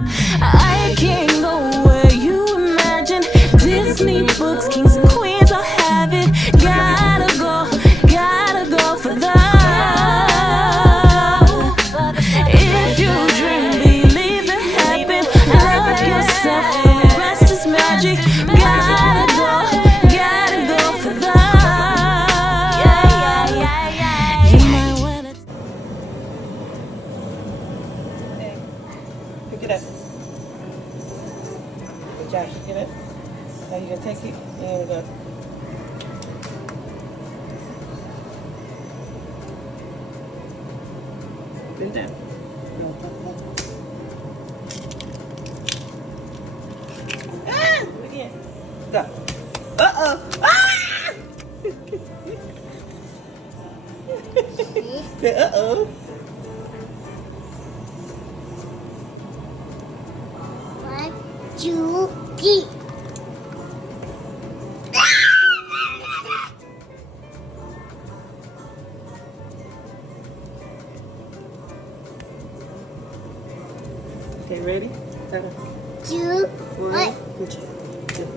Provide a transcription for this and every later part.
I can't go where you imagine. Disney books, kings and queens, I'll have it. Gotta go for that. If you dream, believe it happen. Love yourself, the rest is magic. Gotta go for that. You might wanna Hey, pick it up. Good job, pick it up. Now you gonna take it and go. Put it down. No. Ah! Do it again. Go. Uh-oh. Ah! Uh-oh. One, two, three. Okay, ready? Two, One, one. two.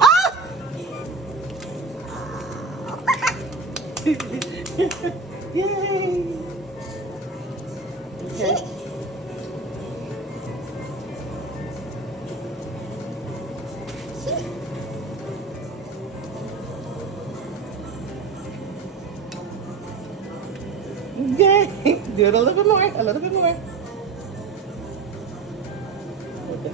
Ah! Yay! Okay. Yay! Do it a little bit more. A little bit more. Okay.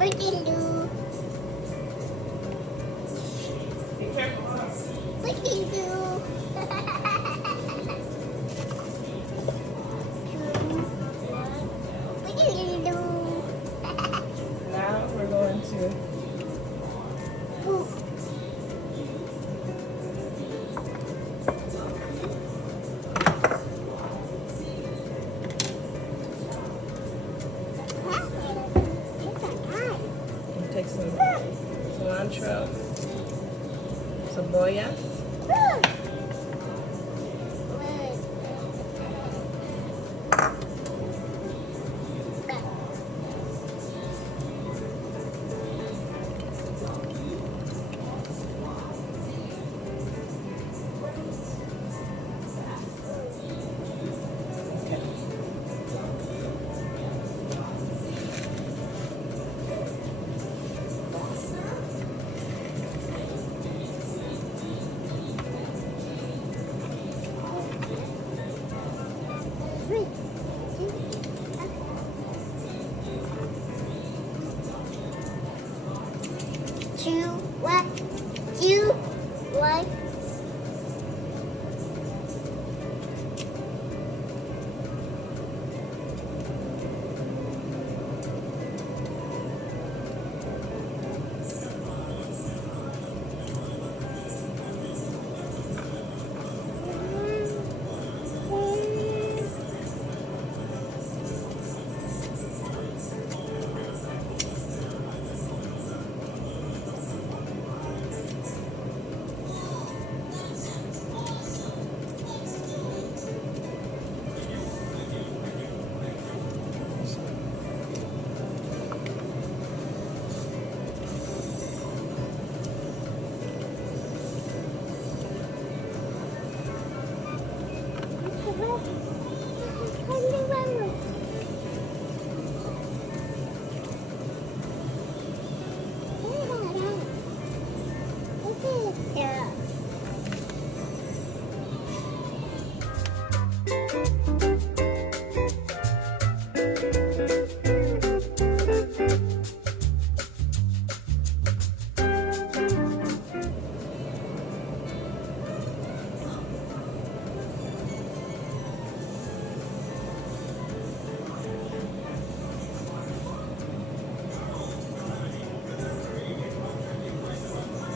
We can do. Be careful. We can do. We can do. Now we're going to Poop. take some cilantro, cebolla. Two, one, two, one. Yeah.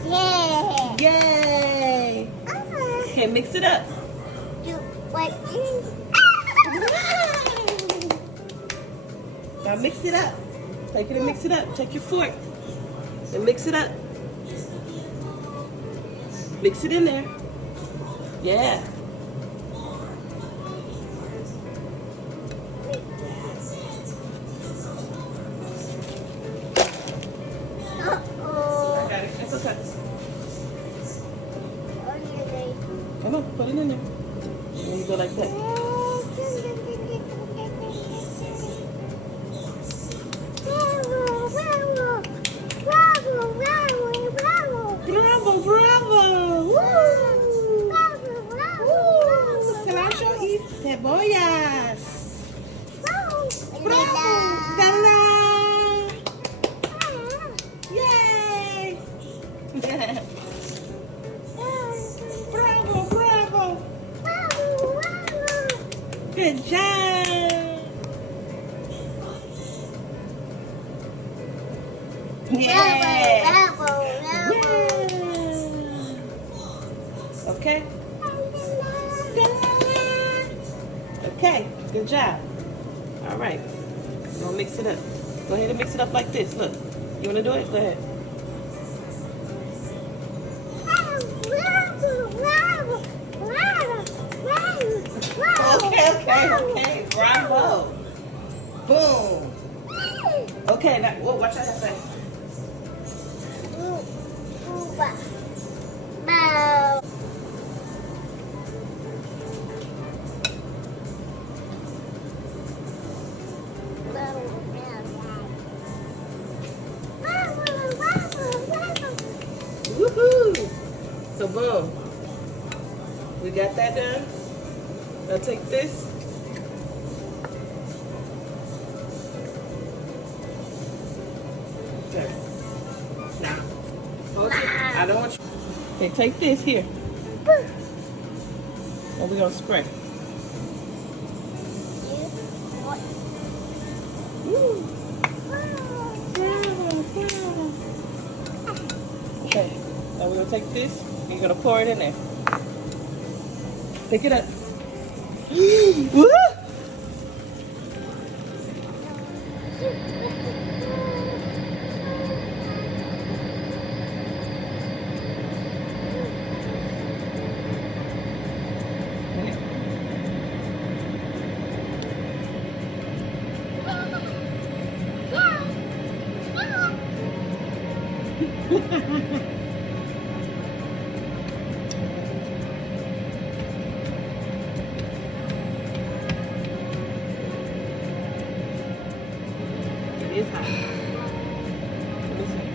Yeah. Yay! Okay, mix it up. Two. What? Now mix it up. Take it and mix it up. Take your fork and mix it up. Mix it in there. Yeah. Uh-oh. I got it. It's okay. Okay. Come on, put it in there. And you go like that. Bravo, bravo. Woo. Woo. Sriracha y cebollas. Bravo. Ta-da. Yay. Bravo, bravo. Good job. Yeah. Okay. Okay. Good job. All right. We're gonna mix it up. Go ahead and mix it up like this. Look. You wanna do it? Go ahead. Okay. Bravo. Boom. Okay, now watch out that say. Woohoo! So boom. We got that done. Now take this. There. Now, hold it. I don't want you. Okay, take this here. And we're gonna spray. Woo. Bravo, bravo. Okay, now we're gonna take this and you're gonna pour it in there. Pick it up. Woo! It is hot. Let me see.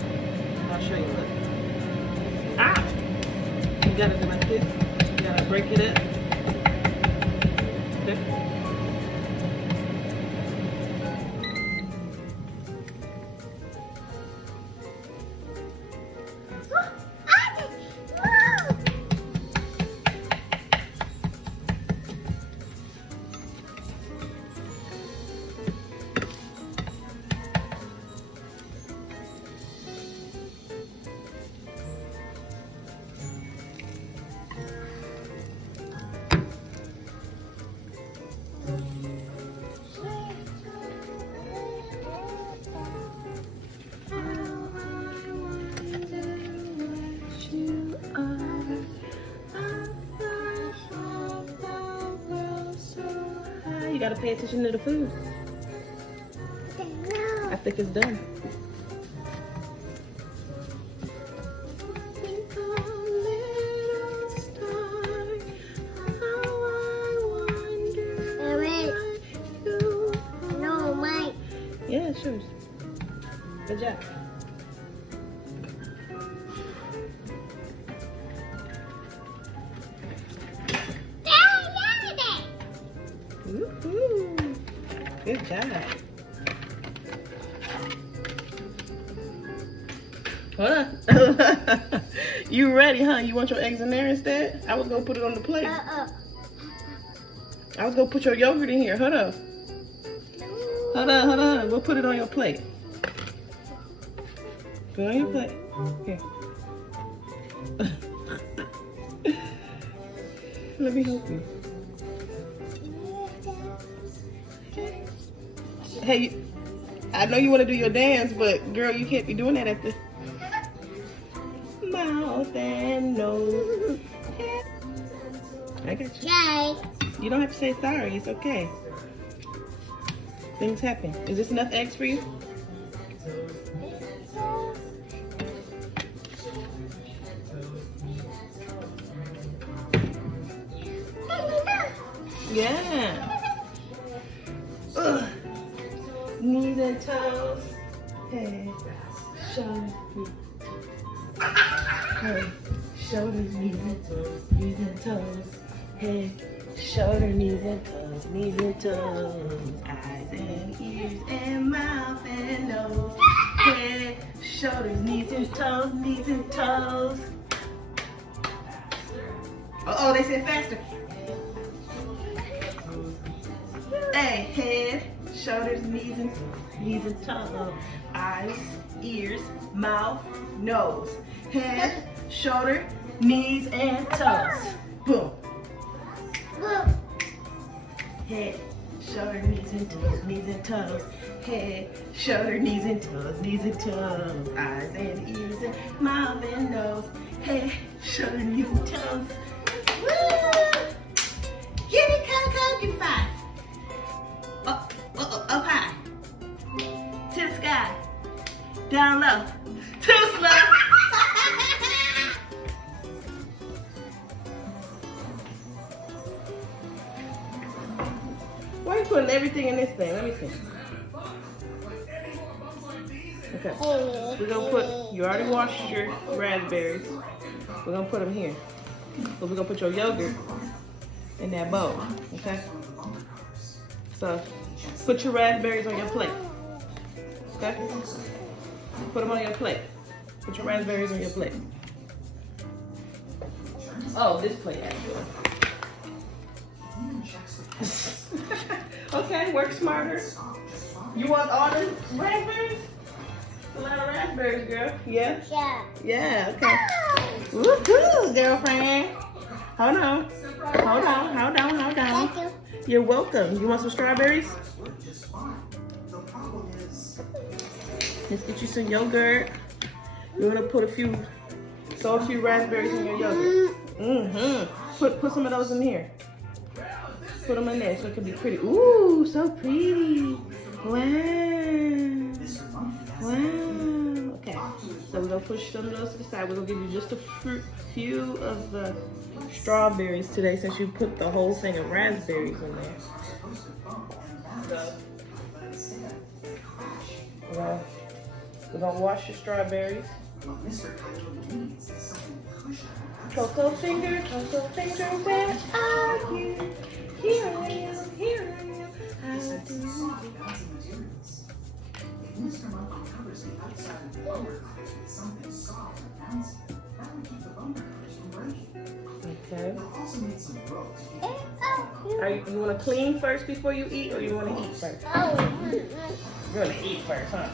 I'll show you. Look. Ah! You gotta do like this. You gotta break it up. Okay. You gotta pay attention to the food. I think it's done. Yeah, sure. Good job. Woohoo! Good job. Hold on. You ready, huh? You want your eggs in there instead? I was gonna put it on the plate. I was gonna put your yogurt in here. Hold on. Hold on. We'll put it on your plate. Put it on your plate. Here. Let me help you. Okay. Hey, I know you want to do your dance, but girl, you can't be doing that at the mouth and nose. I got you. Jay. You don't have to say sorry. It's okay. Things happen. Is this enough eggs for you? Yeah. Ugh. Knees and toes. Head, shoulders, head, shoulders, knees and toes, knees and toes. Head, shoulder, knees and toes, knees and toes. Eyes and ears and mouth and nose. Head, shoulders, knees and toes, knees and toes. Uh-oh, they said faster. Hey, head, shoulders, knees and toes. Eyes, ears, mouth, nose. Head, shoulder, knees and toes. Boom. Head, shoulder, knees and toes, knees and toes. Head, shoulder, knees and toes, knees and toes. Eyes and ears and mouth and nose. Head, shoulder, knees and toes. Woo! Give me CoCo, give me 5. Up high. To the sky. Down low. Too slow. Why are you putting everything in this thing? Let me see. Okay. We're going to put, you already washed your raspberries. We're going to put them here. But we're going to put your yogurt in that bowl. Okay? So, put your raspberries on your plate. Okay? Put them on your plate. Put your raspberries on your plate. Oh, this plate actually. Okay, work smarter. You want all the raspberries? A lot of raspberries, girl. Yeah? Yeah. Yeah, okay. Woohoo, girlfriend. Hold on. Hold on, hold on, hold on. Thank you. You're welcome. You want some strawberries? Let's get you some yogurt. You want to put throw a few raspberries in your yogurt. Mm-hmm. Put some of those in here. Put them in there so it can be pretty. Ooh, so pretty. Wow. Wow. Okay. So we're going to push some of those to the side. We're going to give you just a few of the strawberries today since you put the whole thing of raspberries in there. So, we're going to wash your strawberries. CoCo finger, where are you? Here I am, here I am. How do you do? Okay. You want to clean first before you eat, or you want to eat first? You're going to eat first, huh?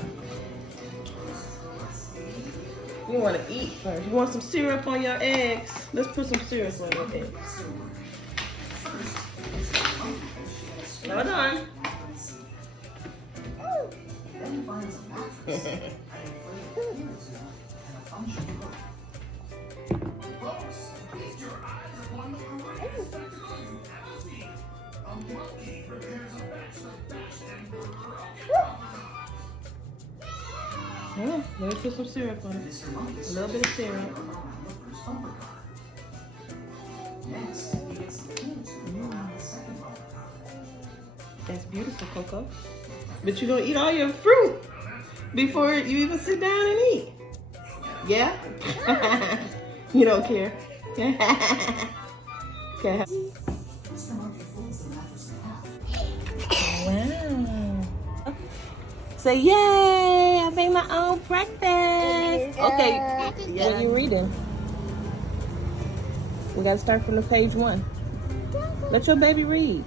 You want to eat first. You want some syrup on your eggs? Let's put some syrup on your eggs. Hold on. Yeah, let me put some syrup on it. A little bit of syrup. That's beautiful, CoCo. But you're gonna eat all your fruit before you even sit down and eat. Yeah? You don't care. Okay. Wow. Say yay! I made my own breakfast. Okay. What are you reading? We gotta start from the page 1. Let your baby read.